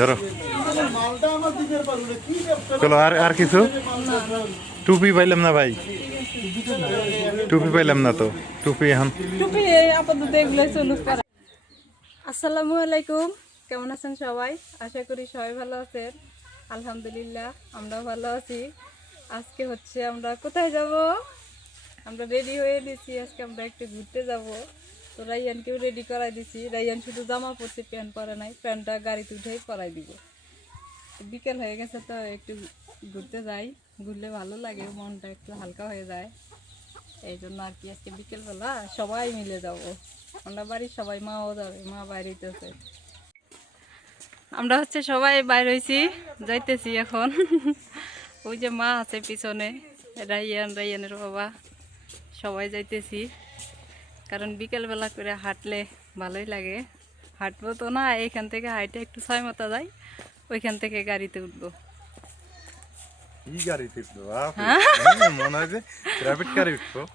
ধরো চলো আর কিছু টুপি পাইলাম না ভাই টুপি পাইলাম না তো টুপি এখন আপাতত এগুলো চলুক করা। আসসালামু আলাইকুম, কেমন আছেন সবাই? আশা করি সবাই ভালো আছেন। আলহামদুলিল্লাহ আমরাও ভালো আছি। আজকে হচ্ছে আমরা কোথায় যাব? আমরা রেডি হয়ে দিছি, আজকে আমরা একটু ঘুরতে যাব। তো রাইয়ানকেও রেডি করাই দিছি। রাইয়ান শুধু জামা পরছে, প্যান্ট পরে নাই। প্যান্টটা গাড়িতে উঠেই পরাই দিব। বিকেল হয়ে গেছে তো একটু ঘুরতে যাই, ঘুরলে ভালো লাগে, মনটা একটু হালকা হয়ে যায়। এই জন্য আর কি আজকে বিকেলবেলা সবাই মিলে যাব। আমরা বাড়ির সবাই, মাও যাবে, মা বাইরেতেছে। আমরা হচ্ছে সবাই বাইর হয়েছি, যাইতেছি এখন। ওই যে মা আছে পিছনে, রাইয়ানের বাবা, সবাই যাইতেছি। কারণ বিকেলবেলা করে হাঁটলে ভালোই লাগে। হাঁটবো তো না, এখান থেকে হাইটে একটু 6 মাথা যাই, ওইখান থেকে গাড়িতে উঠবো।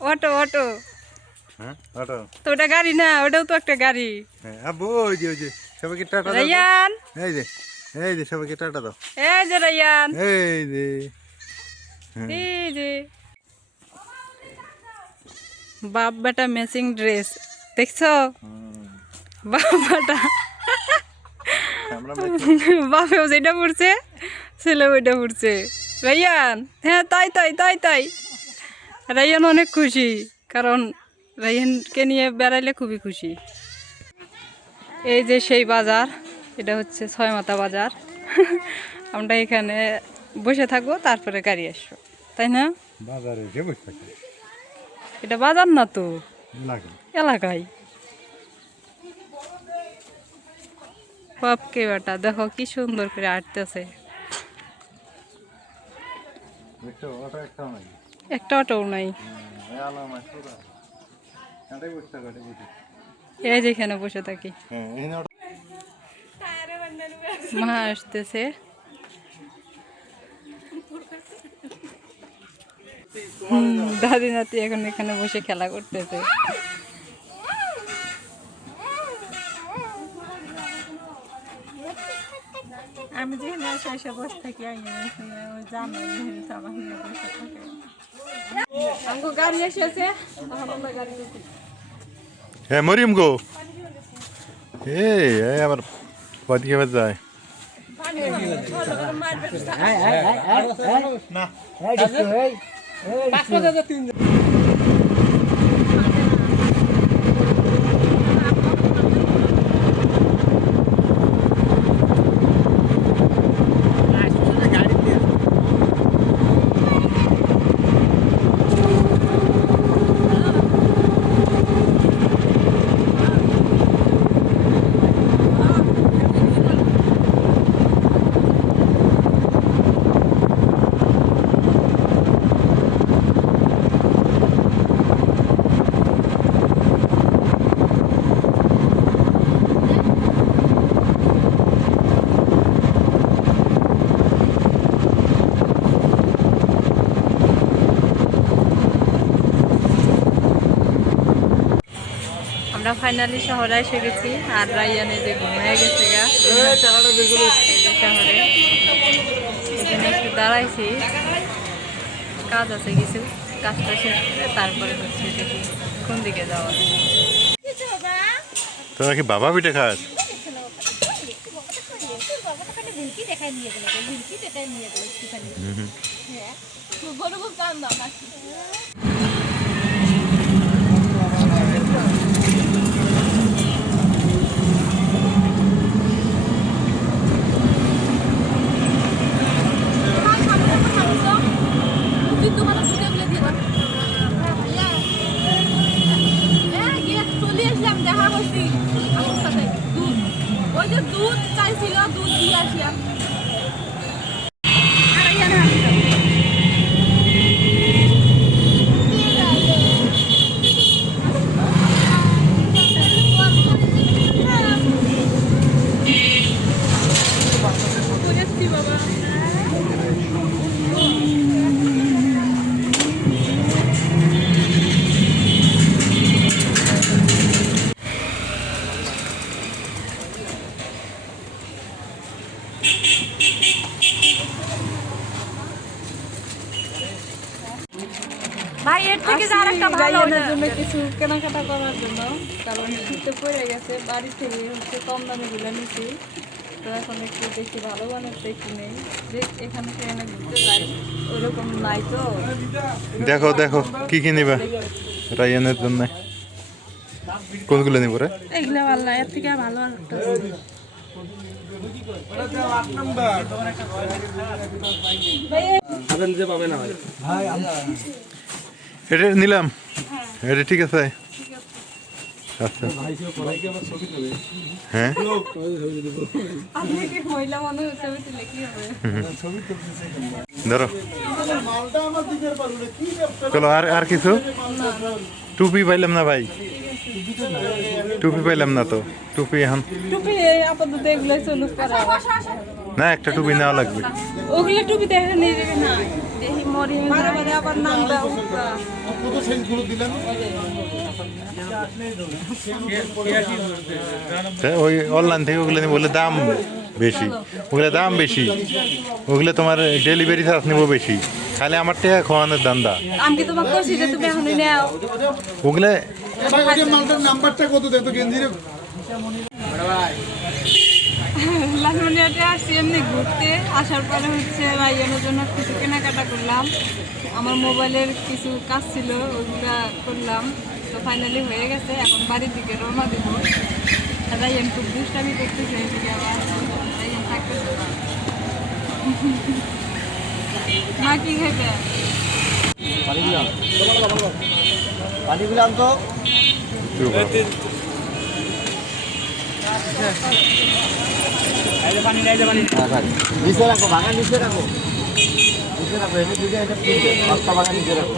অটো অটো তো ওটা গাড়ি না, ওটাও তো একটা গাড়ি। সবাইকে টাটা দাও। রাইয়ান এই যে সবাইকে টাটা দাও। এই যে রাইয়ান, এই যে এই যে বাপ বেটা ম্যাচিং ড্রেস, দেখছো? বাপ বেটা বাপেও যেটা পড়ছে, ছেলে ওইটা পড়ছে। রাইয়ান, হ্যাঁ তাই তাই তাই তাই। রাইয়ান অনেক খুশি, কারণ রাইয়ানকে নিয়ে বেড়াইলে খুবই খুশি। এই যে সেই বাজার, এটা হচ্ছে 6 মাথা বাজার। আমরা এখানে বসে থাকবো, তারপরে গাড়ি আসবো, তাই না? এটা বাজার না তো, এলাকায়। বাপকে বেটা, দেখো কি সুন্দর করে আটতেছে। একটা অটোও নাই। এই যেখানে বসে থাকি, মা আসতেছে। দাদি নাতি এখন এখানে বসে খেলা করতেছে। আমি যেখানে আসে বসে থাকি, গাড়ি এসেছে। হ্যাঁ মরিয়ম গো, এই আবার ওদিকে যায়। আমরা ফাইনালি শহরে এসে গেছি, আর রাইয়ানে যে ঘুমিয়ে গেছে গা শহরে। এখানে একটু দাঁড়াইছি, কাজ আছে কিছু, কাজটা শেষ করে তারপরে হচ্ছে দেখি কোন দিকে যাওয়া। তোরা কি বাবা পিঠে খাস? দুধ চাইছিল, দুধ দিয়ে আসিয়া। ভাই এর থেকে যে আরেকটা ভালো রাইয়ানের ওটা। জন্য কিছু কেনাকাটা করার জন্য, কারণ শীতে পড়ে গেছে, বাড়ি থেকে কম দামে গুলো নিচ্ছি। তো এখন একটু দেখি ভালো মানের দেখি নেই, যে এখানে সেখানে ঘুরতে যাই ওইরকম নাই তো। দেখো দেখো কি কি নিবা রায়ানের জন্য, কোনগুলো নিব রে? এগুলো ভালো না, এর থেকে ভালো আরেকটা আছে। এটা নিলাম, এটা ঠিক আছে। আচ্ছা হ্যাঁ, আপনি কি মহিলা মানুষ, ছবি তুলে কি হবে? ধরো চলো। আর আর কিছু? টুপি পাইলাম না ভাই, টুপি পাইলাম না তো। টুপি এখন টুপি আপাতত এগুলো চলুক করা। না, একটা টুপি নেওয়া লাগবে। ওগুলো টুপি দেখে নিয়ে যাবে না, দেখি মরি বারে বারে আবার নাম দাও। ওই অনলাইন থেকে ওগুলো নিবো, বলে দাম বেশি, ওগুলো দাম বেশি, ওগুলো তোমার ডেলিভারি চার্জ নেবো বেশি, খালি আমার টাকা খাওয়ানোর দান্দা। আমি কি তোমাকে বলছি যে তুমি এখন নাও? ওগুলো নাম্বারটা কত দেখো গেঞ্জিরে লালমনিয়াতে আসছি এমনি ঘুরতে, আসার পরে হচ্ছে রাইয়ানের জন্য কিছু কেনাকাটা করলাম। আমার মোবাইলের কিছু কাজ ছিল, ওইগুলা করলাম। তো ফাইনালি হয়ে গেছে, এখন বাড়ির দিকে রওনা দিব। রাইয়ান খুব দুষ্টামি করতেছে, এদিকে আবার রাইয়ান থাকতেছে না। মা কি খাইবে? পানিগুলো আনতো নিচে রাখো, ভাঙা নিচে রাখো, নিচে রাখো, এনে দুটো এটা বাস্তা ভাঙা নিচে রাখো।